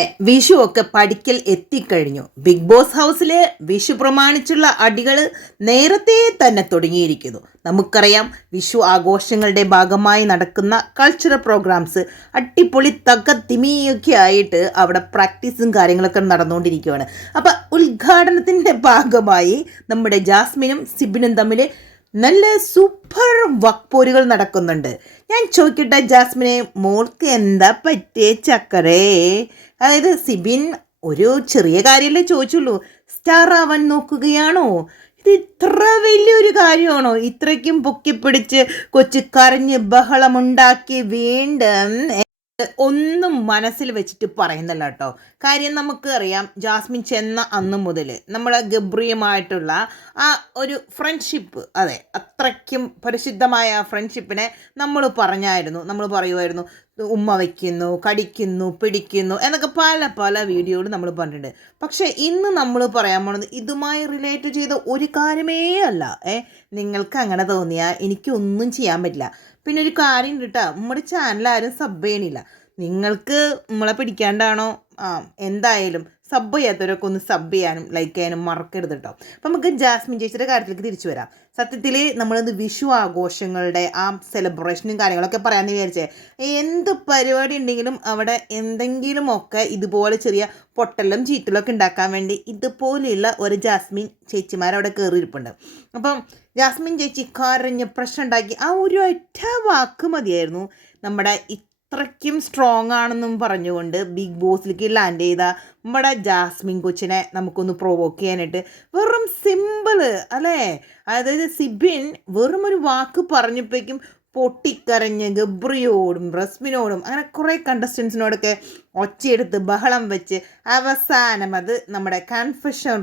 വിഷു ഒക്കെ പഠിക്കൽ എത്തിക്കഴിഞ്ഞു. ബിഗ് ബോസ് ഹൗസിലെ വിഷു പ്രമാണിച്ചുള്ള അടികൾ നേരത്തെ തന്നെ തുടങ്ങിയിരിക്കുന്നു. നമുക്കറിയാം, വിഷു ആഘോഷങ്ങളുടെ ഭാഗമായി നടക്കുന്ന കൾച്ചറൽ പ്രോഗ്രാംസ് അടിപൊളി തകത്തിമിയൊക്കെ ആയിട്ട് അവിടെ പ്രാക്ടീസും കാര്യങ്ങളൊക്കെ നടന്നുകൊണ്ടിരിക്കുകയാണ്. അപ്പം ഉദ്ഘാടനത്തിൻ്റെ ഭാഗമായി നമ്മുടെ ജാസ്മിനും സിബിനും തമ്മിൽ നല്ല സൂപ്പർ വക്പോരുകൾ നടക്കുന്നുണ്ട്. ഞാൻ ചോദിക്കട്ടെ ജാസ്മിനെ, മോൾക്ക് എന്താ പറ്റിയ ചക്കരേ? അതായത് സിബിൻ ഒരു ചെറിയ കാര്യമല്ലേ ചോദിച്ചുള്ളൂ, സ്റ്റാർ ആവാൻ നോക്കുകയാണോ? ഇത് ഇത്ര വലിയൊരു കാര്യമാണോ? ഇത്രയ്ക്കും പൊക്കിപ്പിടിച്ച് കൊച്ചു കരഞ്ഞ് ബഹളമുണ്ടാക്കി വേണ്ട ഒന്നും മനസ്സിൽ വെച്ചിട്ട് പറയുന്നില്ല കേട്ടോ. കാര്യം നമുക്ക് അറിയാം, ജാസ്മിൻ ചെന്ന അന്ന് മുതൽ നമ്മളെ ഗബ്രിയുമായിട്ടുള്ള ആ ഒരു ഫ്രണ്ട്ഷിപ്പ്, അതെ, അത്രയ്ക്കും പരിശുദ്ധമായ ആ ഫ്രണ്ട്ഷിപ്പിനെ നമ്മൾ പറയുമായിരുന്നു, ഉമ്മ വയ്ക്കുന്നു, കടിക്കുന്നു, പിടിക്കുന്നു എന്നൊക്കെ പല പല വീഡിയോകൾ നമ്മൾ പറഞ്ഞിട്ടുണ്ട്. പക്ഷേ ഇന്ന് നമ്മൾ പറയാൻ പോണത് ഇതുമായി റിലേറ്റ് ചെയ്ത ഒരു കാര്യമേ അല്ല. നിങ്ങൾക്ക് അങ്ങനെ തോന്നിയാൽ എനിക്കൊന്നും ചെയ്യാൻ പറ്റില്ല. പിന്നെ ഒരു കാര്യം കേട്ടോ, നമ്മുടെ ചാനൽ ആരും സബ് ചെയ്യണില്ല. നിങ്ങൾക്ക് നമ്മളെ പിടിക്കാണ്ടാണോ? എന്തായാലും സബ് ചെയ്യാത്തവരൊക്കെ ഒന്ന് സബ് ചെയ്യാനും ലൈക്ക് ചെയ്യാനും മറക്കരുത് കേട്ടോ. അപ്പം നമുക്ക് ജാസ്മിൻ ചേച്ചിയുടെ കാര്യത്തിലേക്ക് തിരിച്ചു വരാം. സത്യത്തിൽ നമ്മളിന്ന് വിഷു ആഘോഷങ്ങളുടെ ആ സെലിബ്രേഷനും കാര്യങ്ങളൊക്കെ പറയാമെന്ന് വിചാരിച്ചേ. എന്ത് പരിപാടി ഉണ്ടെങ്കിലും അവിടെ എന്തെങ്കിലുമൊക്കെ ഇതുപോലെ ചെറിയ പൊട്ടലും ചീറ്റലൊക്കെ ഉണ്ടാക്കാൻ വേണ്ടി ഇതുപോലെയുള്ള ഒരു ജാസ്മിൻ ചേച്ചിമാരവിടെ കയറിയിരിപ്പുണ്ട്. അപ്പം ജാസ്മിൻ ചേച്ചി കരഞ്ഞ് പ്രശ്നം ഉണ്ടാക്കി ആ ഒരു ഒറ്റ വാക്ക് മതിയായിരുന്നു നമ്മുടെ അത്രയ്ക്കും സ്ട്രോങ് ആണെന്നും പറഞ്ഞുകൊണ്ട് ബിഗ് ബോസിലേക്ക് ലാൻഡ് ചെയ്ത നമ്മുടെ ജാസ്മിൻ കൊച്ചിനെ നമുക്കൊന്ന് പ്രൊവോക്ക് ചെയ്യാനായിട്ട്. വെറും സിമ്പിള് അല്ലേ? അതായത് സിബിൻ വെറും ഒരു വാക്ക് പറഞ്ഞപ്പോഴേക്കും പൊട്ടിക്കരഞ്ഞ് ഗബ്രിയോടും റസ്മിനോടും അങ്ങനെ കുറേ കണ്ടസ്റ്റൻസിനോടൊക്കെ ഒച്ചയെടുത്ത് ബഹളം വെച്ച് അവസാനം അത് നമ്മുടെ കൺഫെഷൻ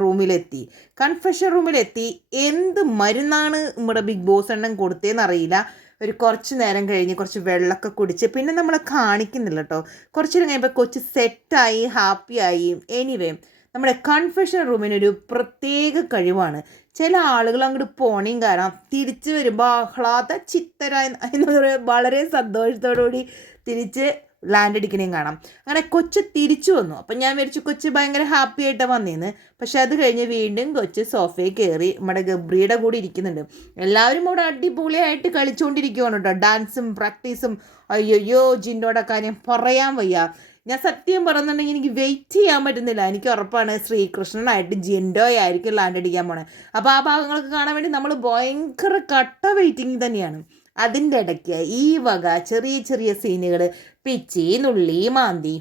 റൂമിലെത്തി എന്ത് മരുന്നാണ് നമ്മുടെ ബിഗ് ബോസ് എണ്ണം കൊടുത്തതെന്നറിയില്ല. ഒരു കുറച്ച് നേരം കഴിഞ്ഞ് കുറച്ച് വെള്ളമൊക്കെ കുടിച്ച് പിന്നെ നമ്മളെ കാണിക്കുന്നില്ല കേട്ടോ. കുറച്ച് നേരം കഴിയുമ്പോൾ കൊച്ച് സെറ്റായി ഹാപ്പിയായി. എനിവേ, നമ്മുടെ കൺഫെഷൻ റൂമിനൊരു പ്രത്യേക കഴിവാണ്. ചില ആളുകൾ അങ്ങോട്ട് പോണേയും കാരണം തിരിച്ച് വരുമ്പോൾ ആഹ്ലാദ ചിത്തരായി എന്ന് പറയുക വളരെ സന്തോഷത്തോടുകൂടി തിരിച്ച് ലാൻഡ് അടിക്കണേയും കാണാം. അങ്ങനെ കൊച്ച് തിരിച്ചു വന്നു. അപ്പം ഞാൻ വിചാരിച്ചു കൊച്ച് ഭയങ്കര ഹാപ്പി ആയിട്ടാണ് വന്നേന്ന്. പക്ഷെ അത് കഴിഞ്ഞ് വീണ്ടും കൊച്ച് സോഫയിൽ കയറി നമ്മുടെ ഗബ്രിയുടെ കൂടെ ഇരിക്കുന്നുണ്ട്. എല്ലാവരും അവിടെ അടിപൊളിയായിട്ട് കളിച്ചുകൊണ്ടിരിക്കുകയാണ് കേട്ടോ. ഡാൻസും പ്രാക്ടീസും. അയ്യോ, ജിൻഡോടെ കാര്യം പറയാൻ വയ്യ. ഞാൻ സത്യം പറയുന്നുണ്ടെങ്കിൽ എനിക്ക് വെയിറ്റ് ചെയ്യാൻ പറ്റുന്നില്ല. എനിക്ക് ഉറപ്പാണ് ശ്രീകൃഷ്ണനായിട്ട് ജിൻഡോയായിരിക്കും ലാൻഡ് അടിക്കാൻ പോണേ. അപ്പോൾ ആ ഭാഗങ്ങളൊക്കെ കാണാൻ വേണ്ടി നമ്മൾ ഭയങ്കര കട്ട വെയിറ്റിംഗ് തന്നെയാണ്. അതിൻ്റെ ഇടയ്ക്ക് ഈ വക ചെറിയ ചെറിയ സീനുകൾ പിച്ചി നുള്ളി മാന്തി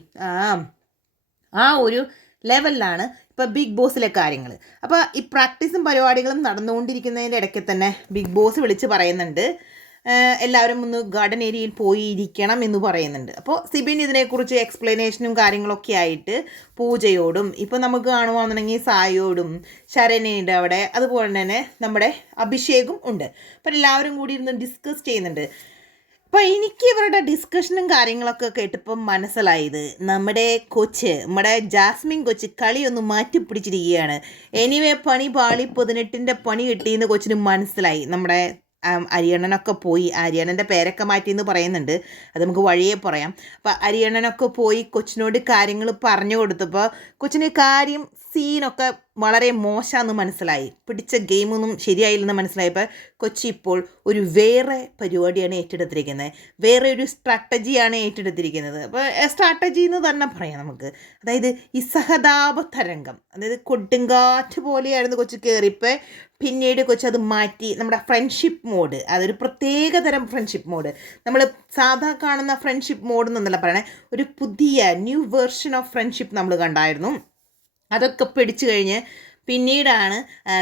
ആ ഒരു ലെവലിലാണ് ഇപ്പോൾ ബിഗ് ബോസിലെ കാര്യങ്ങൾ. അപ്പോൾ ഈ പ്രാക്ടീസും പരിപാടികളും നടന്നുകൊണ്ടിരിക്കുന്നതിൻ്റെ ഇടയ്ക്ക് തന്നെ ബിഗ് ബോസ് വിളിച്ച് പറയുന്നുണ്ട്, എല്ലാവരും ഒന്ന് ഗാർഡൻ ഏരിയയിൽ പോയി ഇരിക്കണം എന്ന് പറയുന്നുണ്ട്. അപ്പോൾ സിബിൻ ഇതിനെക്കുറിച്ച് എക്സ്പ്ലനേഷനും കാര്യങ്ങളൊക്കെ ആയിട്ട് പൂജയോടും ഇപ്പോൾ നമുക്ക് കാണുകയാണെന്നുണ്ടെങ്കിൽ സായോടും ശരണ്യയുടെ അവിടെ അതുപോലെ തന്നെ നമ്മുടെ അഭിഷേകും ഉണ്ട്. അപ്പോൾ എല്ലാവരും കൂടി ഇരുന്ന് ഡിസ്കസ് ചെയ്യുന്നുണ്ട്. അപ്പോൾ എനിക്ക് ഇവരുടെ ഡിസ്കഷനും കാര്യങ്ങളൊക്കെ കേട്ടപ്പം മനസ്സിലായത് നമ്മുടെ ജാസ്മിൻ കൊച്ച് കളിയൊന്ന് മാറ്റിപ്പിടിച്ചിരിക്കുകയാണ്. എനിവേ, പണി പാളി 18ൻ്റെ പണി കിട്ടിയെന്ന് കൊച്ചിന് മനസ്സിലായി. നമ്മുടെ അരിയണ്ണനൊക്കെ പോയി, അരിയണ്ണൻ്റെ പേരൊക്കെ മാറ്റിയെന്ന് പറയുന്നുണ്ട്, അത് നമുക്ക് വഴിയേ പറയാം. അപ്പോൾ അരിയണ്ണനൊക്കെ പോയി കൊച്ചിനോട് കാര്യങ്ങൾ പറഞ്ഞു കൊടുത്തപ്പോൾ കൊച്ചിന് കാര്യം സീനൊക്കെ വളരെ മോശമാണെന്ന് മനസ്സിലായി. പിടിച്ച ഗെയിമൊന്നും ശരിയായില്ലെന്ന് മനസ്സിലായപ്പോൾ കൊച്ചി ഇപ്പോൾ ഒരു വേറെ പരിപാടിയാണ് ഏറ്റെടുത്തിരിക്കുന്നത്, വേറെ ഒരു സ്ട്രാറ്റജിയാണ് ഏറ്റെടുത്തിരിക്കുന്നത്. അപ്പോൾ സ്ട്രാറ്റജി എന്ന് തന്നെ പറയാം നമുക്ക്. അതായത് ഈ സഹതാപ തരംഗം, അതായത് കൊടുങ്കാറ്റ് പോലെയായിരുന്നു കൊച്ചി കയറിപ്പോൾ. പിന്നീട് കൊച്ചി അത് മാറ്റി നമ്മുടെ ഫ്രണ്ട്ഷിപ്പ് മോഡ്, അതൊരു പ്രത്യേക തരം ഫ്രണ്ട്ഷിപ്പ് മോഡ്, നമ്മൾ സാധാ കാണുന്ന ഫ്രണ്ട്ഷിപ്പ് മോഡ് എന്നല്ല പറയണേ, ഒരു പുതിയ ന്യൂ വേർഷൻ ഓഫ് ഫ്രണ്ട്ഷിപ്പ് നമ്മൾ കണ്ടായിരുന്നു. അതൊക്കെ പിടിച്ചു കഴിഞ്ഞ് പിന്നീടാണ്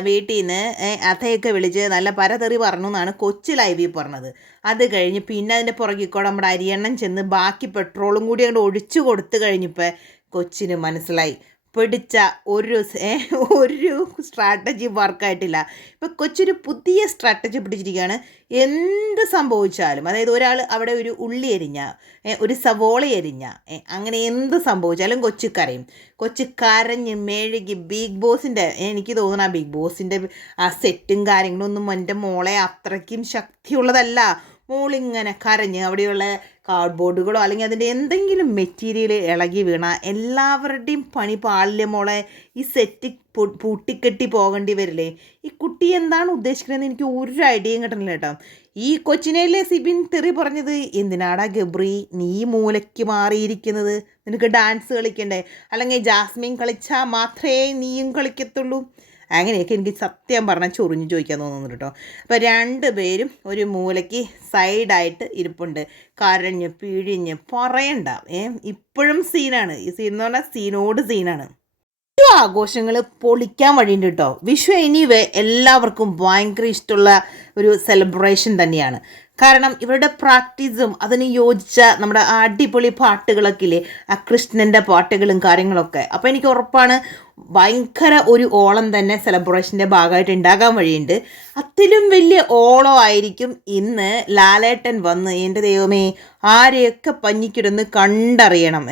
വീട്ടിൽ നിന്ന് അഥയൊക്കെ വിളിച്ച് നല്ല പരതെറി പറഞ്ഞു എന്നാണ് കൊച്ചി ലൈവിൽ പറഞ്ഞത്. അത് കഴിഞ്ഞ് പിന്നെ അതിൻ്റെ പുറകിൽ നമ്മുടെ അരിയണ്ണൻ ചെന്ന് ബാക്കി പെട്രോളും കൂടി അങ്ങോട്ട് ഒഴിച്ചു കൊടുത്തു കഴിഞ്ഞപ്പോൾ കൊച്ചിന് മനസ്സിലായി പിടിച്ച ഒരു സ്ട്രാറ്റജി വർക്കായിട്ടില്ല. ഇപ്പോൾ കൊച്ചൊരു പുതിയ സ്ട്രാറ്റജി പിടിച്ചിരിക്കുകയാണ്. എന്ത് സംഭവിച്ചാലും, അതായത് ഒരാൾ അവിടെ ഒരു ഉള്ളി എരിഞ്ഞ, ഒരു സവോള എരിഞ്ഞ, അങ്ങനെ എന്ത് സംഭവിച്ചാലും കൊച്ചി കരഞ്ഞ് മെഴുകി ബിഗ് ബോസിൻ്റെ, എനിക്ക് തോന്നുന്നു ആ ബിഗ് ബോസിൻ്റെ ആ സെറ്റും കാര്യങ്ങളൊന്നും എൻ്റെ മോളെ അത്രയ്ക്കും ശക്തിയുള്ളതല്ല. മോളിങ്ങനെ കരഞ്ഞ് അവിടെയുള്ള കാർഡ്ബോർഡുകളോ അല്ലെങ്കിൽ അതിൻ്റെ എന്തെങ്കിലും മെറ്റീരിയൽ ഇളകി വീണ എല്ലാവരുടെയും പണി പാളില്ല മോളെ. ഈ സെറ്റ് പൂട്ടിക്കെട്ടി പോകേണ്ടി വരില്ലേ? ഈ കുട്ടി എന്താണ് ഉദ്ദേശിക്കുന്നതെന്ന് എനിക്ക് ഒരു ഐഡിയയും കിട്ടണില്ല കേട്ടോ. ഈ കൊച്ചിനെയല്ലേ സിബിൻ തെറി പറഞ്ഞത്, എന്തിനാടാ ഗബ്രി നീ മൂലയ്ക്ക് മാറിയിരിക്കുന്നത്, നിനക്ക് ഡാൻസ് കളിക്കണ്ടേ, അല്ലെങ്കിൽ ജാസ്മിൻ കളിച്ചാൽ മാത്രമേ നീയും കളിക്കത്തുള്ളൂ. അങ്ങനെയൊക്കെ എനിക്ക് സത്യം പറഞ്ഞാൽ ചൊറിഞ്ഞ് ചോദിക്കാൻ തോന്നുന്നു കേട്ടോ. അപ്പോൾ 2 പേരും ഒരു മൂലയ്ക്ക് സൈഡായിട്ട് ഇരിപ്പുണ്ട്, കരഞ്ഞ് പിഴിഞ്ഞ് പറയണ്ട. ഇപ്പോഴും സീനാണ്. ഈ സീൻ എന്ന് പറഞ്ഞാൽ സീനോട് സീനാണ്. വിഷു ആഘോഷങ്ങൾ പൊളിക്കാൻ വഴിയുണ്ട് കേട്ടോ. വിഷു എനിവേ എല്ലാവർക്കും ഭയങ്കര ഇഷ്ടമുള്ള ഒരു സെലിബ്രേഷൻ തന്നെയാണ്. കാരണം ഇവരുടെ പ്രാക്ടീസും അതിന് യോജിച്ച നമ്മുടെ അടിപൊളി പാട്ടുകളൊക്കെ ഇല്ലേ, ആ കൃഷ്ണൻ്റെ പാട്ടുകളും കാര്യങ്ങളൊക്കെ. അപ്പോൾ എനിക്ക് ഉറപ്പാണ് ഭയങ്കര ഒരു ഓളം തന്നെ സെലിബ്രേഷൻ്റെ ഭാഗമായിട്ട് ഉണ്ടാകാൻ വഴിയുണ്ട്. അതിലും വലിയ ഓളം ആയിരിക്കും ഇന്ന് ലാലേട്ടൻ വന്ന്. എൻ്റെ ദൈവമേ, ആരെയൊക്കെ പഞ്ഞിക്കിടുന്ന് കണ്ടറിയണം.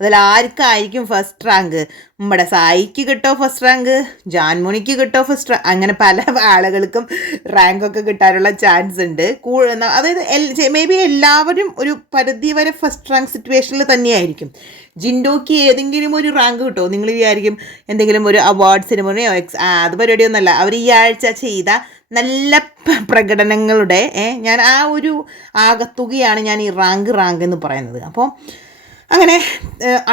അതിൽ ആർക്കായിരിക്കും ഫസ്റ്റ് റാങ്ക്? നമ്മുടെ സായിക്ക് കിട്ടോ ഫസ്റ്റ് റാങ്ക്, ജാൻമോണിക്ക് കിട്ടോ ഫസ്റ്റ് റാങ്ക്, അങ്ങനെ പല ആളുകൾക്കും റാങ്കൊക്കെ കിട്ടാനുള്ള ചാൻസ് ഉണ്ട്. അതായത് മേ ബി എല്ലാവരും ഒരു പരിധി വരെ ഫസ്റ്റ് റാങ്ക് സിറ്റുവേഷനിൽ തന്നെയായിരിക്കും. ജിൻഡോക്ക് ഏതെങ്കിലും ഒരു റാങ്ക് കിട്ടുമോ? നിങ്ങൾ വിചാരിക്കും എന്തെങ്കിലും ഒരു അവാർഡ് സെറിമണിയോ അത് പരിപാടിയൊന്നുമല്ല. അവർ ഈ ആഴ്ച ചെയ്ത നല്ല പ്രകടനങ്ങളുടെ ഞാൻ ആ ഒരു ആകത്തുകയാണ് ഞാൻ ഈ റാങ്ക് എന്ന് പറയുന്നത്. അപ്പോൾ അങ്ങനെ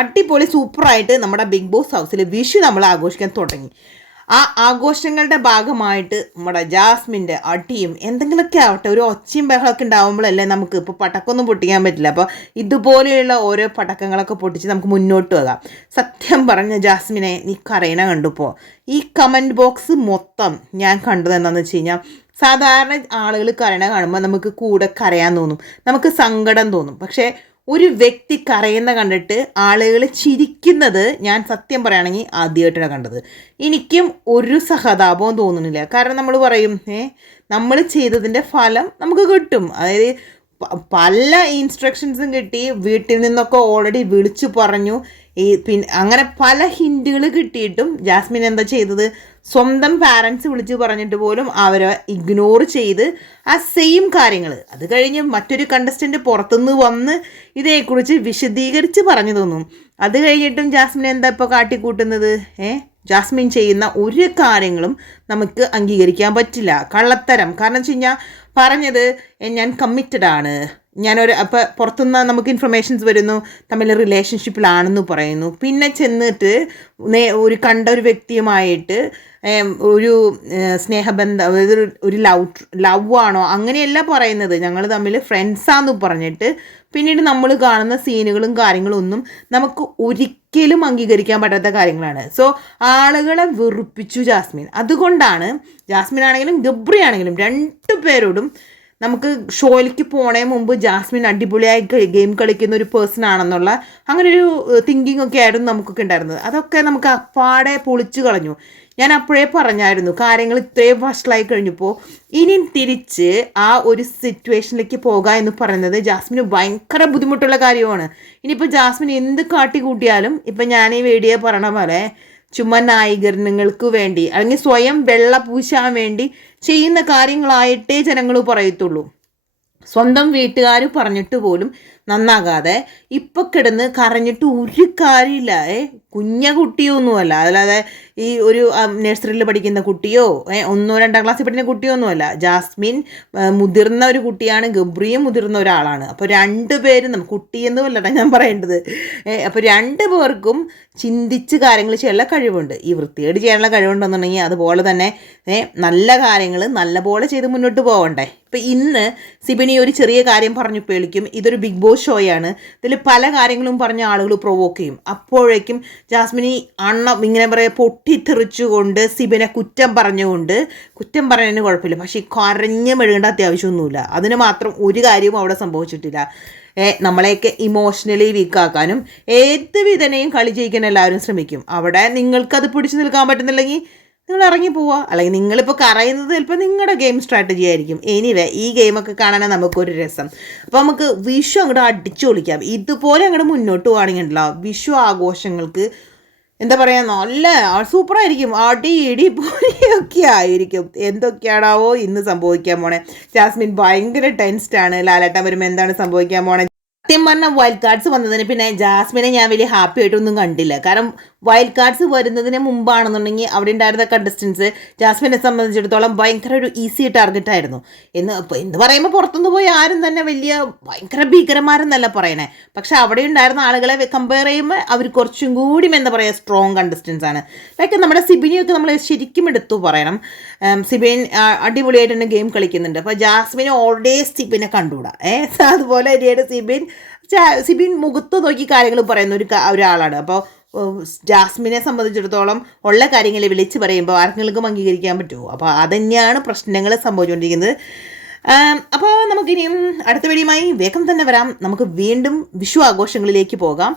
അടിപൊളി സൂപ്പറായിട്ട് നമ്മുടെ ബിഗ് ബോസ് ഹൗസിൽ വിഷു നമ്മൾ ആഘോഷിക്കാൻ തുടങ്ങി. ആ ആഘോഷങ്ങളുടെ ഭാഗമായിട്ട് നമ്മുടെ ജാസ്മിൻ്റെ അടിയും എന്തെങ്കിലുമൊക്കെ ആവട്ടെ, ഒരു ഒച്ചയും ബഹളമൊക്കെ ഉണ്ടാകുമ്പോഴല്ലേ നമുക്ക് ഇപ്പോൾ പടക്കമൊന്നും പൊട്ടിക്കാൻ പറ്റില്ല. അപ്പോൾ ഇതുപോലെയുള്ള ഓരോ പടക്കങ്ങളൊക്കെ പൊട്ടിച്ച് നമുക്ക് മുന്നോട്ട് പോകാം. സത്യം പറഞ്ഞ ജാസ്മിനെ നീ കരയണ കണ്ടുപ്പോൾ ഈ കമൻറ്റ് ബോക്സ് മൊത്തം ഞാൻ കണ്ടത് എന്താണെന്ന് വെച്ച് കഴിഞ്ഞാൽ, സാധാരണ ആളുകൾ കരയണ കാണുമ്പോൾ നമുക്ക് കൂടെ കരയാൻ തോന്നും, നമുക്ക് സങ്കടം തോന്നും. പക്ഷേ ഒരു വ്യക്തി കരയുന്ന കണ്ടിട്ട് ആളുകൾ ചിരിക്കുന്നത് ഞാൻ സത്യം പറയുകയാണെങ്കിൽ ആദ്യമായിട്ടാണ് കണ്ടത്. എനിക്കും ഒരു സഹതാപവും തോന്നുന്നില്ല. കാരണം നമ്മൾ പറയും നമ്മൾ ചെയ്തതിൻ്റെ ഫലം നമുക്ക് കിട്ടും. അതായത് പല ഇൻസ്ട്രക്ഷൻസും കിട്ടി, വീട്ടിൽ നിന്നൊക്കെ ഓൾറെഡി വിളിച്ചു പറഞ്ഞു, അങ്ങനെ പല ഹിൻറ്റുകൾ കിട്ടിയിട്ടും ജാസ്മിൻ എന്താ ചെയ്തത്? സ്വന്തം പാരൻസ് വിളിച്ച് പറഞ്ഞിട്ട് പോലും അവരെ ഇഗ്നോർ ചെയ്ത് ആ സെയിം കാര്യങ്ങൾ അത് കഴിഞ്ഞ് മറ്റൊരു കണ്ടസ്റ്റൻ്റ് പുറത്തുനിന്ന് വന്ന് ഇതേക്കുറിച്ച് വിശദീകരിച്ച് പറഞ്ഞു തോന്നും. അത് കഴിഞ്ഞിട്ടും ജാസ്മിൻ എന്താ ഇപ്പോൾ കാട്ടിക്കൂട്ടുന്നത്? ജാസ്മിൻ ചെയ്യുന്ന ഒരു കാര്യങ്ങളും നമുക്ക് അംഗീകരിക്കാൻ പറ്റില്ല. കള്ളത്തരം. കാരണം വെച്ച് കഴിഞ്ഞാൽ പറഞ്ഞത് ഞാൻ കമ്മിറ്റഡാണ്, അപ്പോൾ പുറത്തുനിന്ന് നമുക്ക് ഇൻഫർമേഷൻസ് വരുന്നു തമ്മിൽ റിലേഷൻഷിപ്പിലാണെന്ന് പറയുന്നു. പിന്നെ ചെന്നിട്ട് കണ്ട ഒരു വ്യക്തിയുമായിട്ട് ഒരു സ്നേഹബന്ധം, അതായത് ഒരു ലവ് ആണോ അങ്ങനെയല്ല പറയുന്നത്, ഞങ്ങൾ തമ്മിൽ ഫ്രണ്ട്സാന്ന് പറഞ്ഞിട്ട് പിന്നീട് നമ്മൾ കാണുന്ന സീനുകളും കാര്യങ്ങളും ഒന്നും നമുക്ക് ഒരിക്കലും അംഗീകരിക്കാൻ പറ്റാത്ത കാര്യങ്ങളാണ്. സോ ആളുകളെ വെറുപ്പിച്ചു ജാസ്മിൻ. അതുകൊണ്ടാണ് ജാസ്മിൻ ആണെങ്കിലും ഗബ്രി ആണെങ്കിലും 2 പേരോടും നമുക്ക് ഷോയിലേക്ക് പോണേ മുമ്പ് ജാസ്മിൻ അടിപൊളിയായി ഗെയിം കളിക്കുന്ന ഒരു പേഴ്സൺ ആണെന്നുള്ള അങ്ങനെ ഒരു തിങ്കിങ് ഒക്കെ ആയിരുന്നു നമുക്കൊക്കെ ഉണ്ടായിരുന്നത്. അതൊക്കെ നമുക്ക് അപ്പാടെ പൊളിച്ചു കളഞ്ഞു. ഞാൻ അപ്പോഴേ പറഞ്ഞായിരുന്നു കാര്യങ്ങൾ ഇത്രയും വഷളായി കഴിഞ്ഞപ്പോൾ ഇനി തിരിച്ച് ആ ഒരു സിറ്റുവേഷനിലേക്ക് പോകുക എന്ന് പറയുന്നത് ജാസ്മിന് ഭയങ്കര ബുദ്ധിമുട്ടുള്ള കാര്യമാണ്. ഇനിയിപ്പോൾ ജാസ്മിൻ എന്ത് കാട്ടിക്കൂട്ടിയാലും ഇപ്പം ഞാൻ ഈ വീഡിയോ പറയണ പോലെ ചുമ്മാ ന്യായീകരണങ്ങൾക്ക് വേണ്ടി അല്ലെങ്കിൽ സ്വയം വെള്ള പൂശാൻ വേണ്ടി ചെയ്യുന്ന കാര്യങ്ങളായിട്ടേ ജനങ്ങൾ പറയത്തുള്ളൂ. സ്വന്തം വീട്ടുകാർ പറഞ്ഞിട്ട് പോലും നന്നാകാതെ ഇപ്പം കിടന്ന് കരഞ്ഞിട്ട് ഒരു കാര്യമില്ല. കുഞ്ഞുകുട്ടിയൊന്നുമല്ല, അല്ലാതെ ഈ ഒരു നഴ്സറിയിൽ പഠിക്കുന്ന കുട്ടിയോ 1-2 ക്ലാസ്സിൽ പഠിക്കുന്ന കുട്ടിയോ ഒന്നുമല്ല. ജാസ്മിൻ മുതിർന്ന ഒരു കുട്ടിയാണ്, ഗബ്രിയും മുതിർന്ന ഒരാളാണ്. അപ്പോൾ 2 പേരും കുട്ടിയെന്നും അല്ലടാ ഞാൻ പറയേണ്ടത്. അപ്പോൾ 2 പേർക്കും ചിന്തിച്ച് കാര്യങ്ങൾ ചെയ്യാനുള്ള കഴിവുണ്ട്. ഈ വൃത്തികേട് ചെയ്യാനുള്ള കഴിവുണ്ടെന്നുണ്ടെങ്കിൽ അതുപോലെ തന്നെ നല്ല കാര്യങ്ങൾ നല്ലപോലെ ചെയ്ത് മുന്നോട്ട് പോകണ്ടേ. ഇപ്പം ഇന്ന് സിബിനി ഒരു ചെറിയ കാര്യം പറഞ്ഞു പേളിക്കും, ഇതൊരു ബിഗ് ബോസ് ഷോയാണ്, ഇതിൽ പല കാര്യങ്ങളും പറഞ്ഞ ആളുകൾ പ്രൊവോക്ക് ചെയ്യും. അപ്പോഴേക്കും ജാസ്മിനി ഇങ്ങനെ പറയുക പൊട്ടിത്തെറിച്ചുകൊണ്ട് സിബിനെ കുറ്റം പറയുന്നതിന് കുഴപ്പമില്ല, പക്ഷേ കരഞ്ഞ് മെഴുകേണ്ട അത്യാവശ്യമൊന്നുമില്ല. അതിന് മാത്രം ഒരു കാര്യവും അവിടെ സംഭവിച്ചിട്ടില്ല. നമ്മളെയൊക്കെ ഇമോഷണലി വീക്കാക്കാനും ഏത് വിധനെയും കളി ജയിക്കാൻ എല്ലാവരും ശ്രമിക്കും. അവിടെ നിങ്ങൾക്കത് പിടിച്ചു നിൽക്കാൻ പറ്റുന്നില്ലെങ്കിൽ നിങ്ങൾ ഇറങ്ങി പോവുക. അല്ലെങ്കിൽ നിങ്ങളിപ്പോൾ കറയുന്നത് ചിലപ്പോൾ നിങ്ങളുടെ ഗെയിം സ്ട്രാറ്റജി ആയിരിക്കും. എനിവേ ഈ ഗെയിമൊക്കെ കാണാനാണ് നമുക്കൊരു രസം. അപ്പോൾ നമുക്ക് വിഷു അങ്ങോട്ട് അടിച്ചു പൊളിക്കാം. ഇതുപോലെ അങ്ങോട്ട് മുന്നോട്ട് പോവുകയാണെങ്കിൽ ഉണ്ടല്ലോ വിഷു ആഘോഷങ്ങൾക്ക് എന്താ പറയുക, നല്ല സൂപ്പറായിരിക്കും. അടി ഇടി പൊളിയൊക്കെ ആയിരിക്കും. എന്തൊക്കെയാണാവോ ഇന്ന് സംഭവിക്കാൻ പോണേ. ജാസ്മിൻ ഭയങ്കര ടെൻസ്ഡാണ്. ലാലേട്ടൻ വരുമ്പോൾ എന്താണ് സംഭവിക്കാൻ പോണേ. സത്യം പറഞ്ഞാൽ വൈൽഡ് കാർഡ്സ് വന്നതിന് പിന്നെ ജാസ്മിനെ ഞാൻ വലിയ ഹാപ്പി ആയിട്ടൊന്നും കണ്ടില്ല. കാരണം വൈൽഡ് കാർഡ്സ് വരുന്നതിന് മുമ്പാണെന്നുണ്ടെങ്കിൽ അവിടെ ഉണ്ടായിരുന്ന കണ്ടസ്റ്റൻസ് ജാസ്മിനെ സംബന്ധിച്ചിടത്തോളം ഭയങ്കര ഒരു ഈസി ടാർഗറ്റ് ആയിരുന്നു. എന്ന് പറയുമ്പോൾ പുറത്തുനിന്ന് പോയി ആരും തന്നെ വലിയ ഭയങ്കര ഭീകരന്മാരെന്നല്ല പറയണേ. പക്ഷെ അവിടെ ഉണ്ടായിരുന്ന ആളുകളെ കമ്പയർ ചെയ്യുമ്പോൾ അവർ കുറച്ചും കൂടി എന്താ പറയുക സ്ട്രോങ് കണ്ടസ്റ്റൻസ് ആണ്. ലൈക്ക് നമ്മുടെ സിബിനെയൊക്കെ നമ്മൾ ശരിക്കും എടുത്തു പറയണം. സിബിൻ അടിപൊളിയായിട്ട് തന്നെ ഗെയിം കളിക്കുന്നുണ്ട്. അപ്പോൾ ജാസ്മിനെ ഓൾവേസ് സിബിനെ കണ്ടുകൂടാ. അതുപോലെ തന്നെയാണ് സിബിൻ മുഖത്ത് നോക്കി കാര്യങ്ങൾ പറയുന്ന ഒരാളാണ്. അപ്പോൾ ജാസ്മിനെ സംബന്ധിച്ചിടത്തോളം ഉള്ള കാര്യങ്ങൾ വിളിച്ച് പറയുമ്പോൾ ആർക്കെങ്കിലും അംഗീകരിക്കാൻ പറ്റുമോ? അപ്പോൾ അതുതന്നെയാണ് പ്രശ്നങ്ങൾ സംഭവിച്ചുകൊണ്ടിരിക്കുന്നത്. അപ്പോൾ നമുക്കിനിയും അടുത്ത വീഡിയോയുമായി വേഗം തന്നെ വരാം. നമുക്ക് വീണ്ടും വിഷു ആഘോഷങ്ങളിലേക്ക് പോകാം.